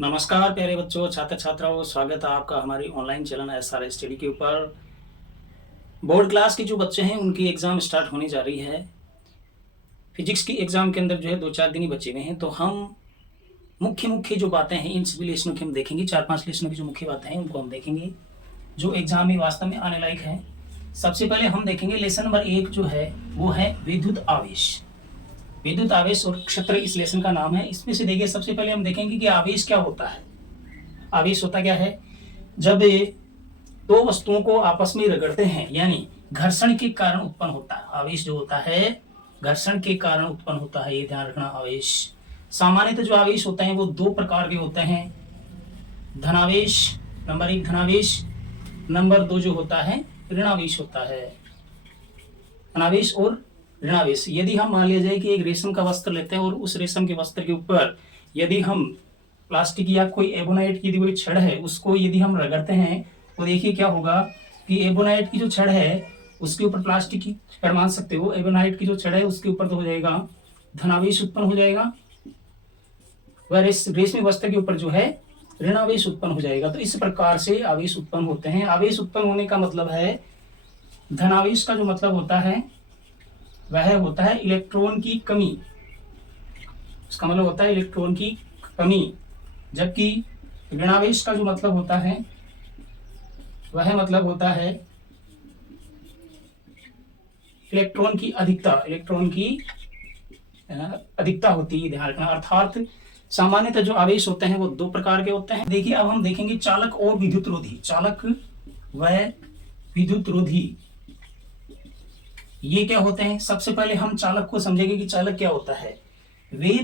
नमस्कार प्यारे बच्चों, छात्र छात्राओं, स्वागत है आपका हमारी ऑनलाइन चैनल SR स्टडी के ऊपर। बोर्ड क्लास के जो बच्चे हैं उनकी एग्ज़ाम स्टार्ट होने जा रही है। फिजिक्स की एग्ज़ाम के अंदर जो है 2-4 दिन ही बचे हुए हैं, तो हम मुख्य जो बातें हैं इन सभी लेसनों की हम देखेंगे। 4-5 लेसनों की जो मुख्य बातें हैं उनको हम देखेंगे जो एग्ज़ाम में वास्तव में आने लायक है। सबसे पहले हम देखेंगे लेसन नंबर 1 जो है वो है विद्युत आवेश। विद्युत आवेश और क्षेत्र इस लेसन का नाम है। इसमें से देखिए सबसे पहले हम देखेंगे कि आवेश क्या होता है। आवेश होता क्या है? जब दो वस्तुओं को आपस में रगड़ते हैं यानी घर्षण के कारण उत्पन्न होता है। आवेश जो होता है घर्षण के कारण उत्पन्न होता है, ये ध्यान रखना। आवेश सामान्यतः जो आवेश होते हैं वो दो प्रकार के होते हैं। धनावेश नंबर 1 धनावेश, नंबर 2 जो होता है ऋणावेश होता है। धनावेश और ऋणावेश। यदि हम मान लिया जाए कि एक रेशम का वस्त्र लेते हैं और उस रेशम के वस्त्र के ऊपर यदि हम प्लास्टिक या कोई एबोनाइट की कोई छड़ है उसको यदि हम रगड़ते हैं तो देखिए क्या होगा कि एबोनाइट की जो छड़ है उसके ऊपर प्लास्टिक की छड़ मान सकते हो, एबोनाइट की जो छड़ है उसके ऊपर तो हो जाएगा धनावेश उत्पन्न हो जाएगा, वह रेशमी वस्त्र के ऊपर जो है ऋणावेश उत्पन्न हो जाएगा। तो इस प्रकार से आवेश उत्पन्न होते हैं। आवेश उत्पन्न होने का मतलब है, धनावेश का जो मतलब होता है वह होता है इलेक्ट्रॉन की कमी। इसका मतलब होता है इलेक्ट्रॉन की कमी, जबकि ऋणावेश का जो मतलब होता है वह मतलब होता है इलेक्ट्रॉन की अधिकता। इलेक्ट्रॉन की अधिकता होती है, ध्यान रखना। अर्थात सामान्यतः जो आवेश होते हैं वो दो प्रकार के होते हैं। देखिए अब हम देखेंगे चालक और विद्युत रोधी। चालक व विद्युत रोधी ये क्या होते हैं? सबसे पहले हम चालक को समझेंगे कि चालक क्या होता है। वे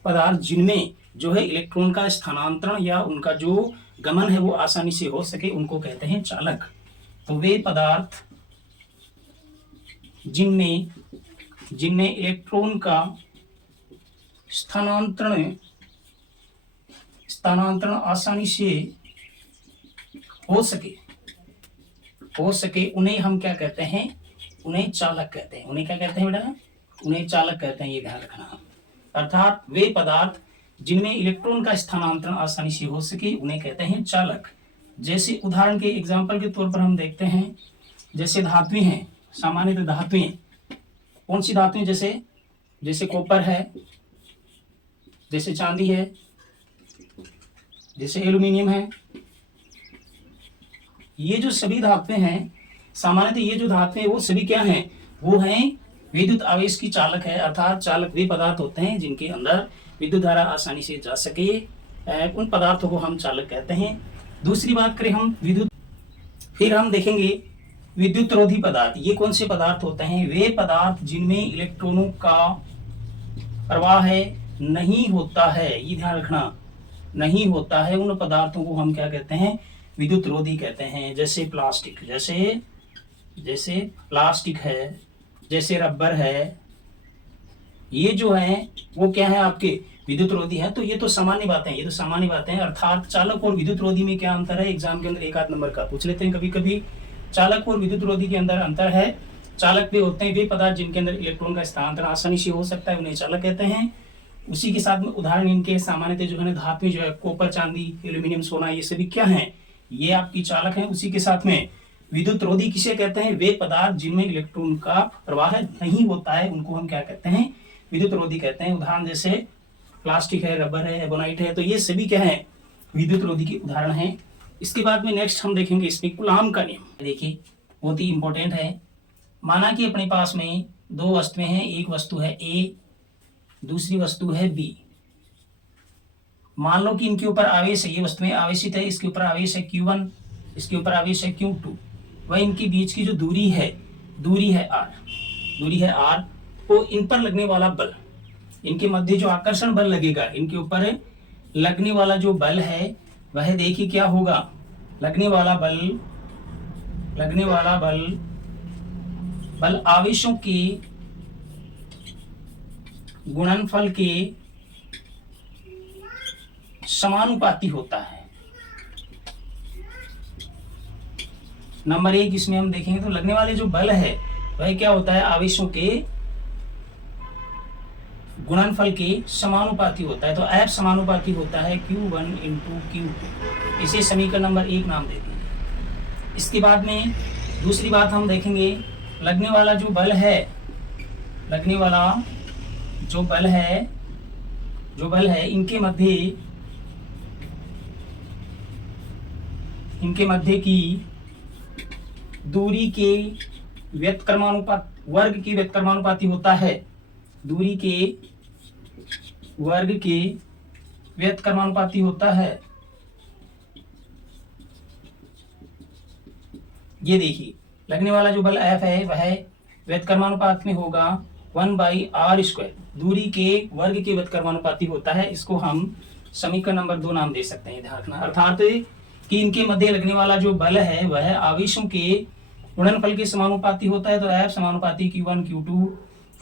पदार्थ जिनमें जो है इलेक्ट्रॉन का स्थानांतरण या उनका जो गमन है वो आसानी से हो सके उनको कहते हैं चालक। तो वे पदार्थ जिनमें इलेक्ट्रॉन का स्थानांतरण आसानी से हो सके उन्हें हम क्या कहते हैं? उन्हें चालक कहते हैं। उन्हें क्या कहते हैं बेटा? उन्हें चालक कहते हैं, ये ध्यान रखना। अर्थात वे पदार्थ जिनमें इलेक्ट्रॉन का स्थानांतरण आसानी से हो सके उन्हें कहते हैं चालक। जैसे उदाहरण के एग्जाम्पल के तौर पर हम देखते हैं, जैसे धातुएं हैं। सामान्यतः धातुएं कौन सी धातुएं? जैसे कॉपर है, जैसे चांदी है, जैसे एल्यूमिनियम है। ये जो सभी धातुएं हैं, सामान्यतः ये जो धातुएं हैं वो सभी क्या हैं? वो हैं विद्युत आवेश की चालक है। अर्थात चालक वे पदार्थ होते हैं जिनके अंदर विद्युत धारा आसानी से जा सके, उन पदार्थों को हम चालक कहते हैं। दूसरी बात करें हम फिर हम देखेंगे विद्युत रोधी पदार्थ। ये कौन से पदार्थ होते हैं? वे पदार्थ जिनमें इलेक्ट्रॉनों का प्रवाह नहीं होता है, ये ध्यान रखना, नहीं होता है। उन पदार्थों को हम क्या कहते हैं? विद्युत रोधी कहते हैं। जैसे प्लास्टिक है, जैसे रबर है, ये जो है वो क्या है? आपके विद्युत रोधी है। तो ये तो सामान्य बातें हैं। अर्थात चालक और विद्युत रोधी में क्या अंतर है? एग्जाम के अंदर एक आध नंबर का पूछ लेते हैं कभी कभी। चालक और विद्युत रोधी के अंदर अंतर है। चालक वे होते हैं वे पदार्थ जिनके अंदर इलेक्ट्रॉन का स्थानांतरण आसानी से हो सकता है, उन्हें चालक कहते हैं। उसी के साथ में उदाहरण इनके सामान्यतः जो है धातु जो है कॉपर, चांदी, एल्यूमिनियम, सोना, ये सभी क्या है? ये आपकी चालक है। उसी के साथ में विद्युत रोधी किसे कहते हैं? वे पदार्थ जिनमें इलेक्ट्रॉन का प्रवाह नहीं होता है उनको हम क्या कहते हैं? विद्युत रोधी कहते हैं। उदाहरण जैसे प्लास्टिक है, रबर है, एबोनाइट है, तो ये सभी क्या है? विद्युत रोधी के उदाहरण हैं। इसके बाद में नेक्स्ट हम देखेंगे इसमें कूलाम का नियम। देखिए बहुत ही इंपॉर्टेंट है। माना कि अपने पास में दो वस्तुएं हैं, एक वस्तु है ए, दूसरी वस्तु है बी। मान लो कि इनके ऊपर आवेश है, ये वस्तुएं आवेशित है, इसके ऊपर आवेश है Q1, इसके ऊपर आवेश है Q2। वह इनके बीच की जो दूरी है R। तो इन पर लगने वाला बल, इनके मध्य जो आकर्षण बल लगेगा, इनके ऊपर लगने वाला जो बल है वह देखिए क्या होगा? लगने वाला बल आवेशों के गुणनफल के समानुपाती होता है। नंबर 1 इसमें हम देखेंगे तो लगने वाले जो बल है वह क्या होता है? आवेशों के गुणनफल के समानुपाती होता है। तो F समानुपाती होता है Q1 इंटू Q2। इसे समीकरण नंबर 1 नाम देते हैं। इसके बाद में दूसरी बात हम देखेंगे, लगने वाला जो बल है, लगने वाला जो बल है इनके मध्य की दूरी के व्युत्क्रमानुपात वर्ग के व्युत्क्रमानुपाती होता है। दूरी के वर्ग के व्युत्क्रमानुपाती होता है। ये देखिए, लगने वाला जो बल F है वह व्युत्क्रमानुपात में होगा 1/r²। दूरी के वर्ग के व्युत्क्रमानुपाती होता है। इसको हम समीकरण नंबर 2 नाम दे सकते हैं। ध्यान रखना, अर्थात कि इनके मध्य लगने वाला जो बल है वह आवेशों के गुणनफल के समानुपाती होता है। तो F समानुपाती Q1 Q2।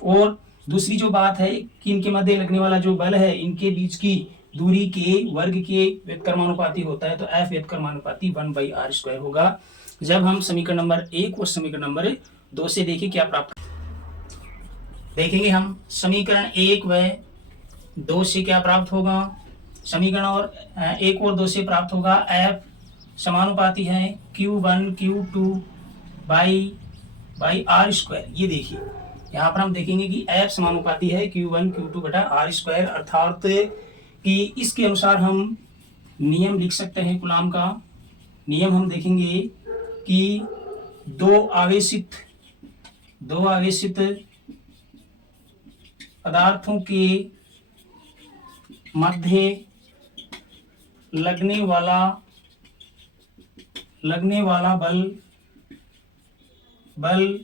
और दूसरी जो बात है कि इनके मध्य लगने वाला जो बल है इनके बीच की दूरी के वर्ग के व्युत्क्रमानुपाती होता है। तो F व्युत्क्रमानुपाती 1/r² होगा। जब हम समीकरण नंबर 1 और समीकरण नंबर 2 से देखें क्या प्राप्त देखेंगे हम समीकरण 1 व 2 से क्या प्राप्त होगा। समीकरण और 1 और 2 से प्राप्त होगा F समानुपाती है Q1 Q2 बाई r²। ये देखिए, यहाँ पर हम देखेंगे कि F समानुपाती है Q1 Q2 बटा r²। अर्थात कि इसके अनुसार हम नियम लिख सकते हैं। कूलॉम का नियम हम देखेंगे कि दो आवेशित पदार्थों के मध्य लगने वाला बल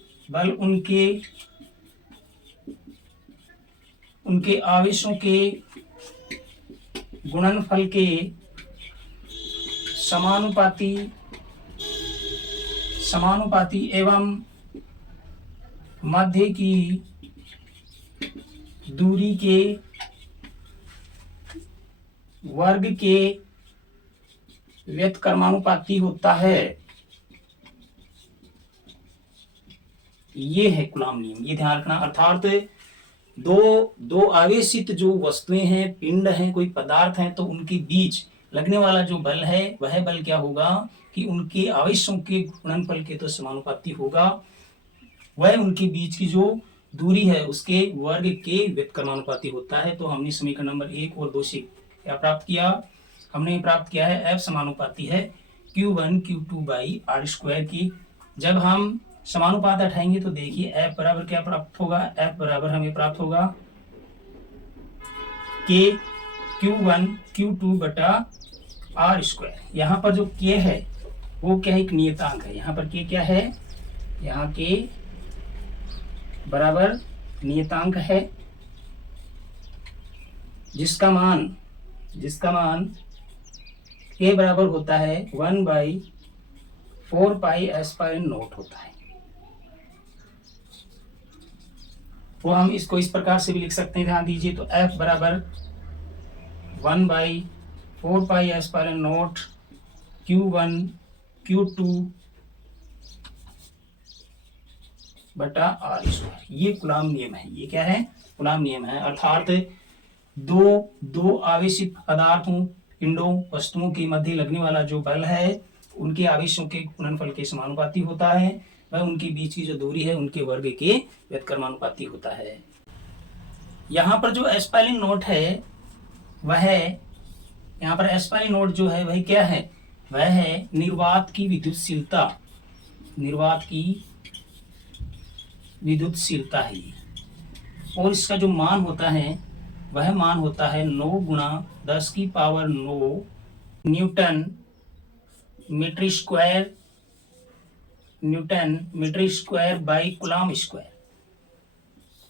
उनके आवेशों के गुणनफल के समानुपाती एवं मध्य की दूरी के वर्ग के व्युत्क्रमानुपाती होता है। ये है कूलॉम नियम, ये ध्यान रखना। अर्थात दो आवेशित जो वस्तुएं हैं, पिंड हैं, कोई पदार्थ हैं, तो उनके बीच लगने वाला जो बल है वह बल क्या होगा कि उनके आवेशों के गुणनफल के तो समानुपाती होगा। वह उनके बीच की जो दूरी है उसके वर्ग के व्युत्क्रमानुपाती होता है। तो हमने समीकरण नंबर 1 और 2 से क्या प्राप्त किया। हमने प्राप्त किया है F समानुपाती है Q1 Q2 बाई r² की। जब हम समानुपात हटाएंगे तो देखिए F बराबर क्या प्राप्त होगा। F बराबर हमें प्राप्त होगा K Q1 Q2 बटा r²। यहाँ पर जो K है वो क्या है, एक नियतांक है। यहाँ पर K क्या है, यहाँ K बराबर नियतांक है जिसका मान K बराबर होता है 1/4πs/0 होता है। वो हम इसको इस प्रकार से भी लिख सकते हैं, ध्यान दीजिए। तो F बराबर 1/4πs/0 Q1 Q2 बटा r²। ये कूलॉम नियम है। ये क्या है, कूलॉम नियम है। अर्थात दो आवेशित पदार्थों, पिंडों, वस्तुओं के मध्य लगने वाला जो बल है उनके आवेशों के गुणनफल के समानुपाती होता है। वह उनके बीच की जो दूरी है उनके वर्ग के व्युत्क्रमानुपाती होता है। यहाँ पर जो एस्पाइलिन नोट है वह यहाँ पर एस्पाइलिन नोट जो है वह क्या है, वह है निर्वात की विद्युतशीलता है। और इसका जो मान होता है वह मान होता है 9 गुणा 10⁹ newton metre square by coulomb square.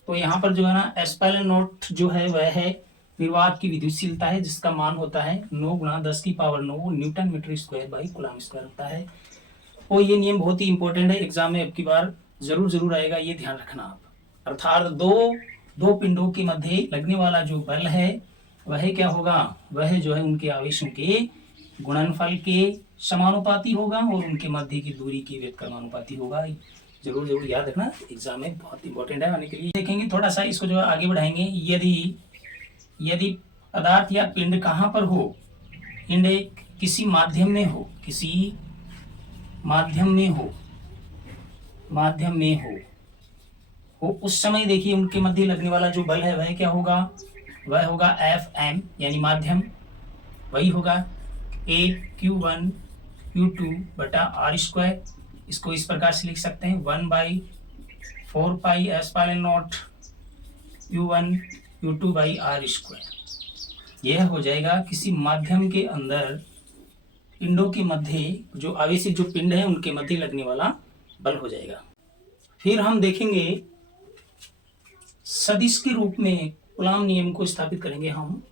तो यहाँ पर जो है ना एस्पाइलिन नोट जो है वह है निर्वात की विद्युतशीलता है जिसका मान होता है 9 गुणा 10⁹ newton metre square by coulomb square होता है। और ये नियम बहुत ही इंपॉर्टेंट है, एग्जाम में अब की बार जरूर आएगा, ये ध्यान रखना आप। अर्थात दो पिंडों के मध्य लगने वाला जो बल है वह क्या होगा, वह जो है उनके आवेशों के गुणनफल के समानुपाती होगा और उनके मध्य की दूरी के व्युत्क्रमानुपाती होगा। जरूर जरूर याद रखना, एग्जाम में बहुत इंपॉर्टेंट है आने के लिए। देखेंगे थोड़ा सा इसको जो आगे बढ़ाएंगे। यदि यदि पदार्थ या पिंड कहाँ पर हो, पिंड किसी माध्यम में हो, किसी माध्यम में हो, माध्यम में हो उस समय देखिए उनके मध्य लगने वाला जो बल है वह क्या होगा, वह होगा Fm यानी माध्यम, वही होगा AQ1 Q2 बटा आर स्क्वायर। इसको इस प्रकार से लिख सकते हैं 1/4 pi epsilon naught Q1 Q2 by r square. यह हो जाएगा किसी माध्यम के अंदर पिंडों के मध्य, जो आवेशित जो पिंड है उनके मध्य लगने वाला बल हो जाएगा। फिर हम देखेंगे सदिश के रूप में कूलॉम नियम को स्थापित करेंगे हम।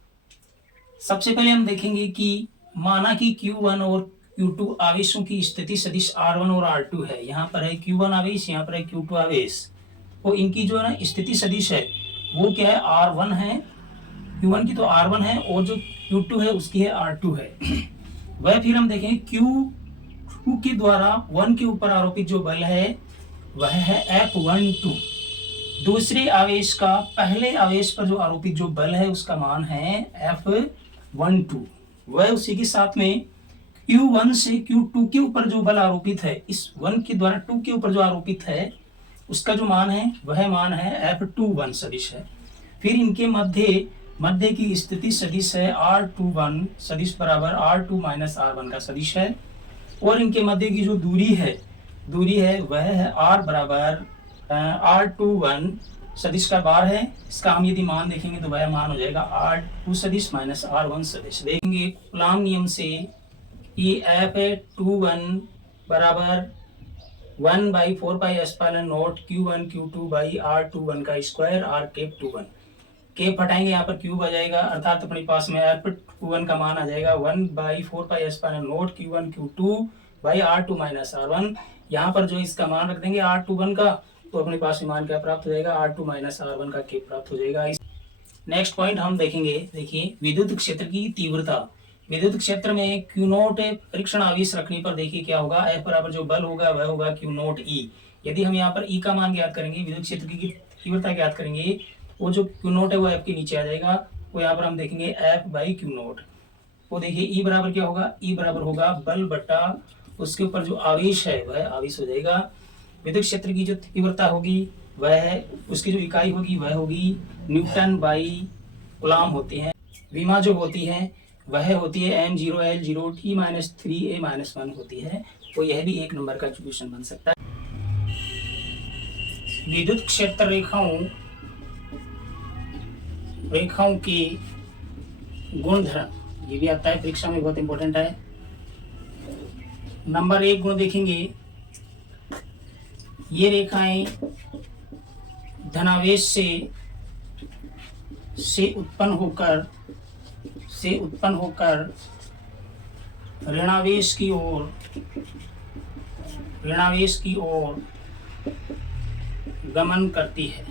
सबसे पहले हम देखेंगे कि माना कि Q1 और Q2 आवेशों की स्थिति सदिश R1 और R2 है। यहाँ पर है Q1 आवेश, यहाँ पर है Q2 आवेश। तो इनकी जो है ना स्थिति सदिश है वो क्या है, R1 है। Q1 की तो R1 है और जो Q2 है उसकी है R2 है। वह फिर हम देखें Q2 के द्वारा 1 के ऊपर आरोपित जो बल है वह है F12। दूसरे आवेश का पहले आवेश पर जो आरोपित जो बल है उसका मान है F12। वह उसी के साथ में Q1 से Q2 के ऊपर जो बल आरोपित है, इस 1 के द्वारा 2 के ऊपर जो आरोपित है उसका जो मान है वह मान है F21 सदिश है। फिर इनके मध्य की स्थिति सदिश है R21 सदिश बराबर R2 माइनस R1 का सदिश है। और इनके मध्य की जो दूरी है वह है R बराबर R21 सदिश का बार है। इसका हम यदि मान देखेंगे तो वह मान हो जाएगा R2 सदिश माइनस R1 सदिश। देखेंगे कूलॉम नियम से कि F21 बराबर 1/4 pi epsilon naught Q1 Q2 by R21 का स्क्वायर R कैप 21। कैप हटाएंगे यहाँ पर क्यूब आ जाएगा, अर्थात अपने पास में F21 का मान आ जाएगा 1/4 pi epsilon naught Q1 Q2 by R2 minus R1। यहाँ पर जो इसका मान रख देंगे R21 का, तो अपने पास में मान क्या प्राप्त हो जाएगा, R2 माइनस R1 का कैप प्राप्त हो जाएगा। नेक्स्ट पॉइंट हम देखेंगे। देखिए विद्युत क्षेत्र की तीव्रता। विद्युत क्षेत्र में Q नोट परीक्षण आवेश रखने पर देखिए क्या होगा, F बराबर जो बल होगा वह होगा Q नोट E। यदि हम यहाँ पर E का मान ज्ञात करेंगे, विद्युत क्षेत्र की तीव्रता ज्ञात करेंगे, वो जो Q नोट है वो F के नीचे आ जाएगा। वो यहाँ पर हम देखेंगे F बाई Q नोट। वो देखिए E बराबर क्या होगा, E बराबर होगा बल बटा उसके ऊपर जो आवेश है वह आवेश हो जाएगा। विद्युत क्षेत्र की जो तीव्रता होगी वह है, उसकी जो इकाई होगी वह होगी न्यूटन बाई कूलॉम होती है। विमा जो होती है वह होती है M0L0 T-3A-1 होती है। तो यह भी एक नंबर का क्वेश्चन बन सकता है। विद्युत क्षेत्र रेखाओं की गुणधर्म, ये भी आता है परीक्षा में, बहुत इंपॉर्टेंट है। नंबर 1 गुण देखेंगे, ये रेखाएं धनावेश से उत्पन्न होकर ऋणावेश की ओर गमन करती है।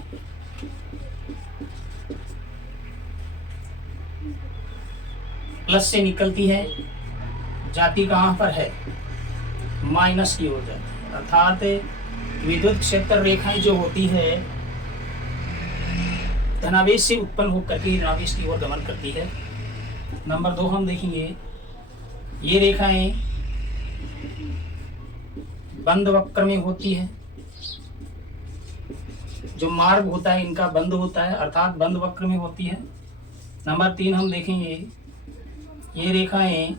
प्लस से निकलती है, जाती कहाँ पर है, माइनस की ओर जाती है। अर्थात विद्युत क्षेत्र रेखाएं जो होती है धनावेश से उत्पन्न होकर के ऋणावेश की ओर गमन करती है। नंबर 2 हम देखेंगे, ये रेखाएं बंद वक्र में होती है। जो मार्ग होता है इनका बंद होता है, अर्थात बंद वक्र में होती है। नंबर 3 हम देखेंगे, ये रेखाएं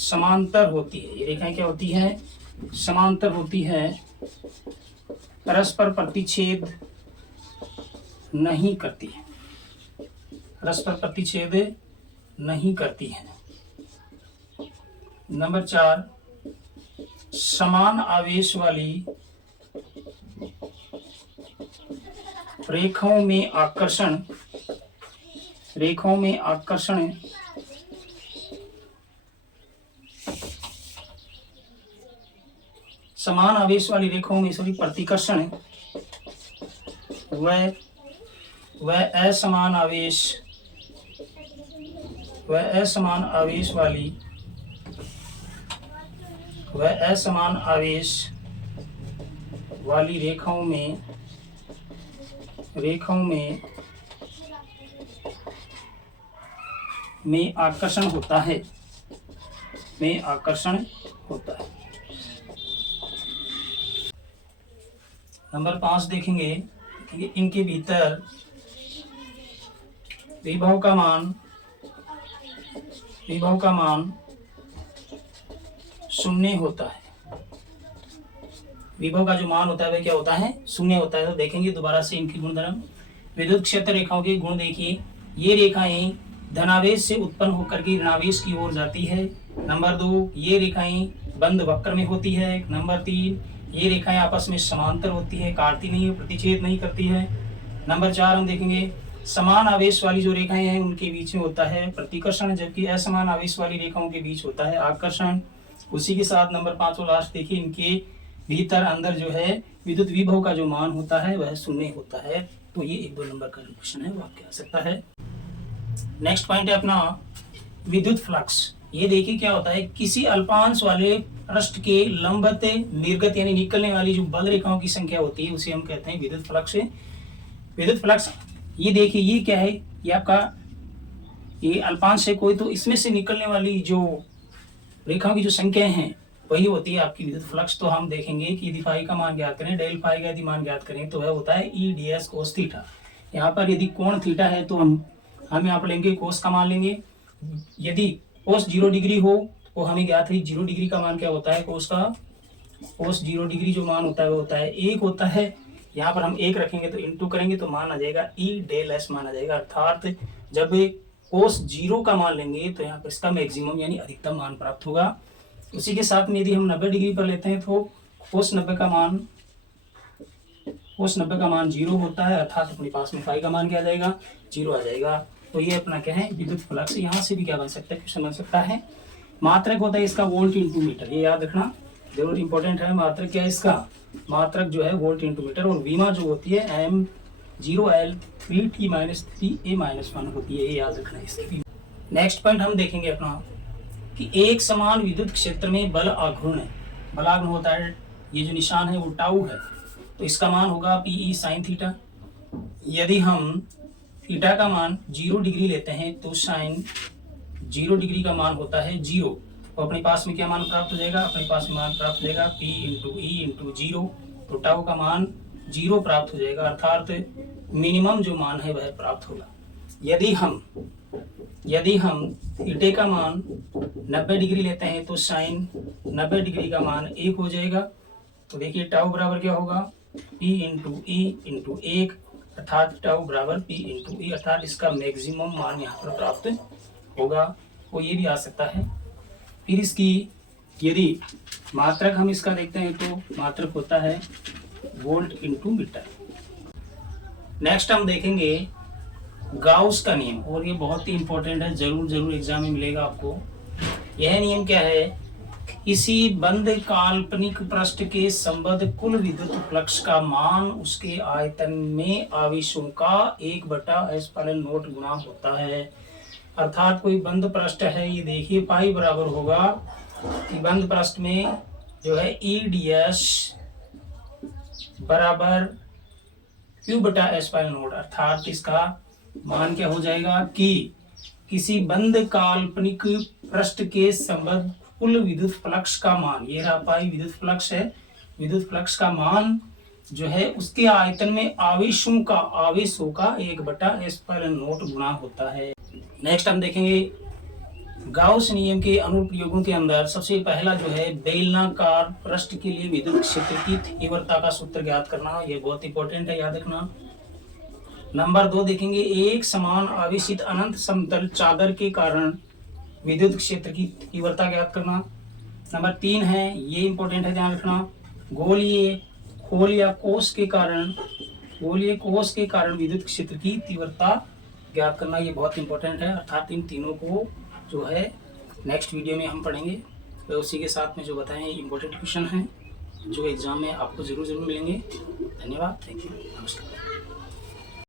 समांतर होती है। ये रेखाएं क्या होती है, समांतर होती है, परस्पर प्रतिच्छेद नहीं करती है, परस्पर प्रतिच्छेद नहीं करती है। नंबर 4, समान आवेश वाली रेखाओं में आकर्षण समान आवेश वाली रेखाओं में सभी प्रतिकर्षण वह असमान आवेश वाली रेखाओं में आकर्षण होता है, नंबर 5 देखेंगे कि इनके भीतर विभव का मान शून्य होता है। विभव का जो मान होता है वह क्या होता है? शून्य होता है। तो देखेंगे दोबारा से इनकी गुणधर्म। विद्युत क्षेत्र रेखाओं के गुण देखिए, ये रेखाएं धनावेश से उत्पन्न होकर के ऋणावेश की ओर जाती है। नंबर 2, ये रेखाएं बंद वक्र में होती है। नंबर 3, ये रेखाएं आपस में समांतर होती है, काटती नहीं है, प्रतिच्छेद नहीं करती है। नंबर 4 हम देखेंगे समान आवेश वाली जो रेखाएं हैं उनके बीच में होता है प्रतिकर्षण, जबकि असमान आवेश वाली रेखाओं के बीच होता है आकर्षण। उसी के साथ नंबर 5 और लास्ट देखिए, इनके भीतर अंदर जो है विद्युत विभव का जो मान होता है वह शून्य होता है। तो ये 1-2 नंबर का जो क्वेश्चन है वो आपके आ सकता है। नेक्स्ट पॉइंट है अपना विद्युत फ्लक्स। ये देखिए क्या होता है, किसी अल्पांश वाले पृष्ठ के लंबवत निर्गत यानी निकलने वाली जो बल रेखाओं की संख्या होती है उसे हम कहते हैं विद्युत फ्लक्स। विद्युत फ्लक्स ये देखिए, ये क्या है, ये आपका ये अल्पांश है कोई, तो इसमें से निकलने वाली जो रेखाओं की जो संख्याएं हैं वही होती है आपकी विद्युत फ्लक्स। तो हम देखेंगे कि यदि फाई का मान ज्ञात करें, डेल फाई का यदि मान ज्ञात करें तो वह होता है E D S cos theta. यहाँ पर यदि कोण थीटा है तो हम यहाँ पर लेंगे कोस का मान लेंगे। यदि कोस 0 डिग्री हो तो हमें ज्ञात है 0 डिग्री का मान क्या होता है, कोस 0 डिग्री जो मान होता है वो होता है 1 होता है। यहाँ पर हम 1 रखेंगे तो इंटू करेंगे तो मान आ जाएगा ई डेल एस मान आ जाएगा। अर्थात जब कोस 0 का मान लेंगे तो यहाँ पर इसका मैक्सिमम यानी अधिकतम मान प्राप्त होगा। उसी के साथ में यदि हम 90 डिग्री पर लेते हैं तो कोस 90 का मान 0 होता है, अर्थात अपने पास में फाई का मान क्या आ जाएगा, 0 आ जाएगा। तो ये अपना क्या है विद्युत फ्लक्स। यहाँ से भी क्या बन सकता है, क्वेश्चन बन सकता है। मात्रक होता है इसका वोल्ट इंटू मीटर, ये याद रखना जरूर इंपॉर्टेंट है। मात्रक क्या है इसका, मात्रक जो है वोल्ट इंटू मीटर, और वीमा जो होती है M0L 3T-3A-1 होती है, ये याद रखना इसकी। नेक्स्ट पॉइंट हम देखेंगे अपना कि एक समान विद्युत क्षेत्र में बल आघूर्ण है। बल आघूर्ण होता है, ये जो निशान है वो टाउ है, तो इसका मान होगा PE sin थीटा। यदि हम थीटा का मान 0 डिग्री लेते हैं तो साइन 0 डिग्री का मान होता है 0। तो अपने पास में क्या मान प्राप्त हो जाएगा, अपने पास में मान प्राप्त हो जाएगा P इंटू E इंटू 0। तो टाउ का मान 0 प्राप्त हो जाएगा, अर्थात मिनिमम जो मान है वह प्राप्त होगा। यदि हम थीटे का मान 90 डिग्री लेते हैं तो साइन 90 डिग्री का मान 1 हो जाएगा। तो देखिए टाउ बराबर क्या होगा, P इंटू E इंटू 1, अर्थात टाउ बराबर P इंटू E, अर्थात इसका मैक्सिमम मान यहाँ पर प्राप्त होगा। वो ये भी आ सकता है। फिर इसकी यदि मात्रक हम इसका देखते हैं तो मात्रक होता है वोल्ट इंटू मीटर। नेक्स्ट हम देखेंगे गाउस का नियम, और ये बहुत ही इंपॉर्टेंट है, जरूर एग्जाम में मिलेगा आपको। यह नियम क्या है, किसी बंद काल्पनिक पृष्ठ के संबद्ध कुल विद्युत फ्लक्स का मान उसके आयतन में आवेशों का 1/s/0 गुना होता है। अर्थात कोई बंद पृष्ठ है, ये देखिए पाई बराबर होगा कि बंद पृष्ठ में जो है EDS बराबर Q/s/0, अर्थात इसका मान क्या हो जाएगा कि किसी बंद काल्पनिक पृष्ठ के संबद्ध कुल विद्युत फ्लक्स का मान, ये रहा पाई विद्युत फ्लक्स है, विद्युत फ्लक्स का मान जो है उसके आयतन में आवेशों का 1/s/0 गुना होता है। नेक्स्ट हम देखेंगे गाउस नियम के अनुप्रयोगों के अंदर सबसे पहला जो है बेलनाकार पृष्ठ के लिए विद्युत क्षेत्र की तीव्रता का सूत्र ज्ञात करना, ये बहुत इंपॉर्टेंट है, याद रखना। नंबर 2 देखेंगे एक समान आवेशित अनंत समतल चादर के कारण विद्युत क्षेत्र की तीव्रता ज्ञात करना। नंबर 3 है, ये इंपॉर्टेंट है, ध्यान रखना, गोलीय खोल या कोष के कारण विद्युत क्षेत्र की तीव्रता ज्ञात करना, ये बहुत इंपॉर्टेंट है। अर्थात इन तीनों को जो है नेक्स्ट वीडियो में हम पढ़ेंगे। तो उसी के साथ में जो बताएं इंपॉर्टेंट क्वेश्चन हैं जो एग्जाम में आपको जरूर मिलेंगे। धन्यवाद, थैंक यू, नमस्कार।